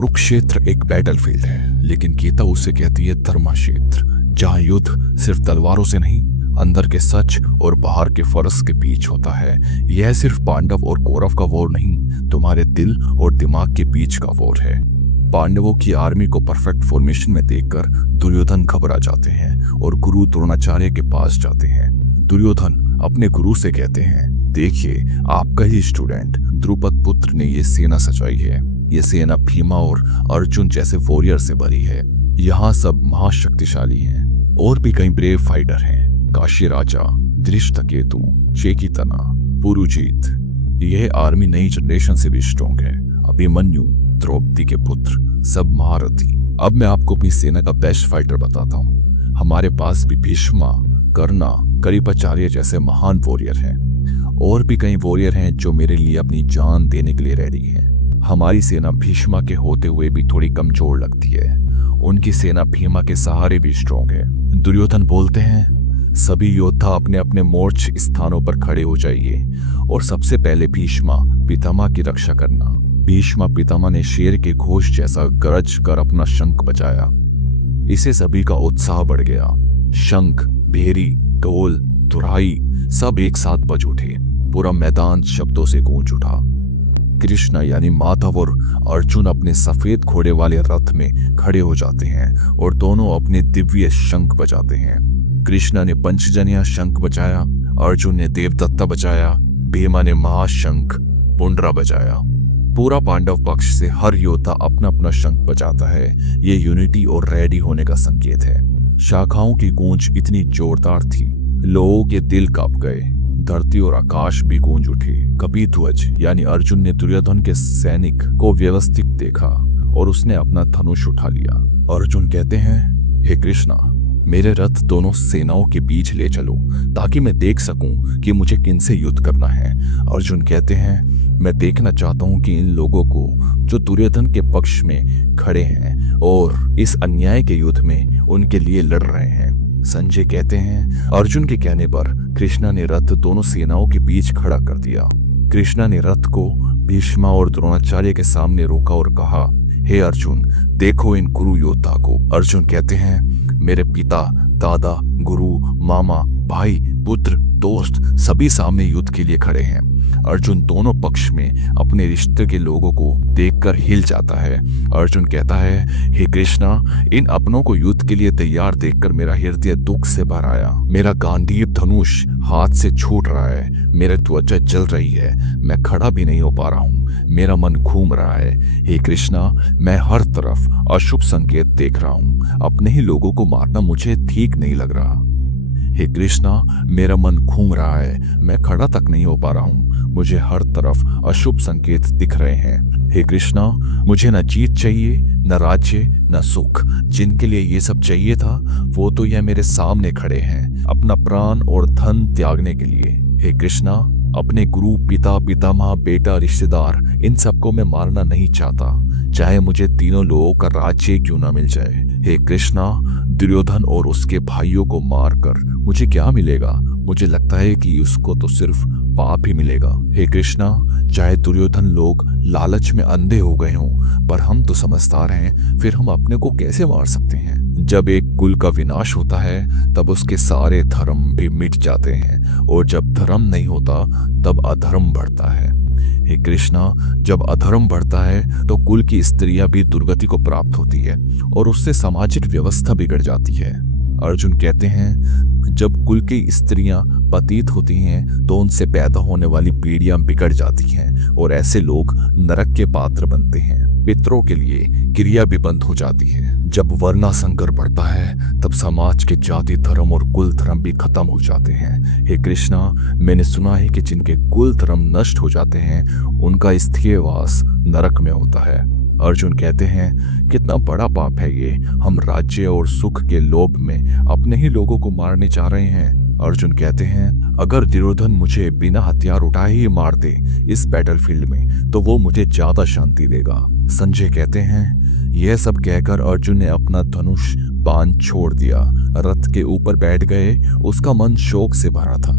कुरुक्षेत्र एक बैटलफील्ड है, लेकिन गीता उसे कहती है धर्मक्षेत्र, जहां युद्ध सिर्फ तलवारों से नहीं, अंदर के सच और बाहर के फर्ज के बीच होता है। यह सिर्फ पांडव और कौरव का वॉर नहीं, तुम्हारे दिल और दिमाग के बीच का वॉर है। पांडवों की आर्मी को परफेक्ट फॉर्मेशन में देखकर दुर्योधन घबरा जाते हैं और गुरु द्रोणाचार्य के पास जाते हैं। दुर्योधन अपने गुरु से कहते हैं, देखिए, आपका ही स्टूडेंट द्रुपद पुत्र ने ये सेना सजाई है। ये सेना भीमा और अर्जुन जैसे वॉरियर से भरी है। यहाँ सब महाशक्तिशाली हैं और भी कई ब्रेव फाइटर हैं। काशी राजा, धृष्टकेतु, चेकितना, पुरुजीत। यह आर्मी नई जनरेशन से भी स्ट्रॉन्ग है। अभिमन्यु, द्रौपदी के पुत्र, सब महारथी। अब मैं आपको अपनी सेना का बेस्ट फाइटर बताता हूँ। हमारे पास भी भीष्मा, कर्णा, कृपाचार्य जैसे महान वॉरियर हैं। और भी कई वॉरियर हैं जो मेरे लिए अपनी जान देने के लिए रेडी हैं। हमारी सेना भीष्मा के होते हुए भी थोड़ी कमजोर लगती है। उनकी सेना भीमा के सहारे भी स्ट्रॉन्ग है। दुर्योधन बोलते हैं, सभी योद्धा अपने अपने मोर्च स्थानों पर खड़े हो जाइए और सबसे पहले भीष्मा पितामह की रक्षा करना। भीष्मा पितामह ने शेर के घोष जैसा गरज कर अपना शंख बजाया। इसे सभी का उत्साह बढ़ गया। शंख, भेरी, ढोल, तुरहाई सब एक साथ बज उठे। पूरा मैदान शब्दों से गूंज उठा। कृष्ण यानी माधव और अर्जुन अपने सफेद घोड़े वाले रथ में खड़े हो जाते हैं और दोनों अपने दिव्य शंख बजाते हैं। कृष्ण ने पंचजन्य शंख बजाया, अर्जुन ने देवदत्ता बजाया, भीमा ने महाशंख पुंडरा बजाया। पूरा पांडव पक्ष से हर योद्धा अपना अपना शंख बजाता है। ये यूनिटी और रेडी होने का संकेत है। शाखाओं की गूंज इतनी जोरदार थी, लोगों के दिल कांप गए। धरती और आकाश भी गूंज उठे। कपिध्वज यानी अर्जुन ने दुर्योधन के सैनिक को व्यवस्थित देखा और उसने अपना धनुष उठा लिया। अर्जुन कहते हैं, हे कृष्णा, मेरे रथ दोनों सेनाओं के बीच ले चलो ताकि मैं देख सकूं कि मुझे किनसे युद्ध करना है। अर्जुन कहते हैं, मैं देखना चाहता हूं कि इन लोगों को जो दुर्योधन के पक्ष में खड़े हैं और इस अन्याय के युद्ध में उनके लिए लड़ रहे हैं। संजय कहते हैं, अर्जुन के कहने पर कृष्णा ने रथ दोनों सेनाओं के बीच खड़ा कर दिया। कृष्णा ने रथ को भीष्मा और द्रोणाचार्य के सामने रोका और कहा, हे अर्जुन, देखो इन कुरु योद्धा को। अर्जुन कहते हैं, मेरे पिता, दादा, गुरु, मामा, भाई, पुत्र, दोस्त सभी सामने युद्ध के लिए खड़े हैं। अर्जुन दोनों पक्ष में अपने रिश्ते के लोगों को देखकर हिल जाता है। अर्जुन कहता है, हे कृष्णा, इन अपनों को युद्ध के लिए तैयार देखकर मेरा हृदय दुख से भर आया। मेरा गांडीव धनुष हाथ से छूट रहा है। मेरे त्वचा जल रही है। मैं खड़ा भी नहीं हो पा रहा हूँ। मेरा मन घूम रहा है। हे कृष्णा, मैं हर तरफ अशुभ संकेत देख रहा हूँ। अपने ही लोगों को मारना मुझे ठीक नहीं लग रहा। हे कृष्णा, मेरा मन घूम रहा है। मैं खड़ा तक नहीं हो पा रहा हूँ। मुझे हर तरफ अशुभ संकेत दिख रहे हैं। हे कृष्णा, मुझे न जीत चाहिए, न राज्य, न सुख। जिनके लिए ये सब चाहिए था वो तो यह मेरे सामने खड़े हैं, अपना प्राण और धन त्यागने के लिए। हे कृष्णा, अपने गुरु, पिता, पितामह, बेटा, रिश्तेदार, इन सबको मैं मारना नहीं चाहता, चाहे मुझे तीनों लोगों का राज्य क्यों ना मिल जाए। हे कृष्णा, दुर्योधन और उसके भाइयों को मारकर मुझे क्या मिलेगा? मुझे लगता है कि उसको तो सिर्फ पाप ही मिलेगा। हे कृष्णा, चाहे दुर्योधन लोग लालच में अंधे हो गए हों, पर हम तो समझदार हैं, फिर हम अपने को कैसे मार सकते हैं? जब एक कुल का विनाश होता है तब उसके सारे धर्म भी मिट जाते हैं, और जब धर्म नहीं होता तब अधर्म बढ़ता है। हे कृष्णा, जब अधर्म बढ़ता है तो कुल की स्त्रियां भी दुर्गति को प्राप्त होती है और उससे सामाजिक व्यवस्था बिगड़ जाती है। अर्जुन कहते हैं, जब कुल की स्त्रियां पतित होती हैं तो उनसे पैदा होने वाली पीढ़ियां बिगड़ जाती हैं और ऐसे लोग नरक के पात्र बनते हैं। पितरों के लिए क्रिया भी बंद हो जाती है। जब वर्णासंकर बढ़ता है तब समाज के जाति धर्म और कुल धर्म भी खत्म हो जाते हैं। हे कृष्णा, मैंने सुना है कि जिनके कुल धर्म नष्ट हो जाते हैं उनका स्थायी वास नरक में होता है। अर्जुन कहते हैं, कितना बड़ा पाप है ये। हम राज्य और सुख के लोभ में अपने ही लोगों को मारने जा रहे हैं। अर्जुन कहते हैं, अगर दुर्योधन मुझे बिना हथियार उठाए ही मार दे इस बैटलफील्ड में तो वो मुझे ज्यादा शांति देगा। संजय कहते हैं, यह सब कहकर अर्जुन ने अपना धनुष बाण छोड़ दिया, रथ के ऊपर बैठ गए। उसका मन शोक से भरा था।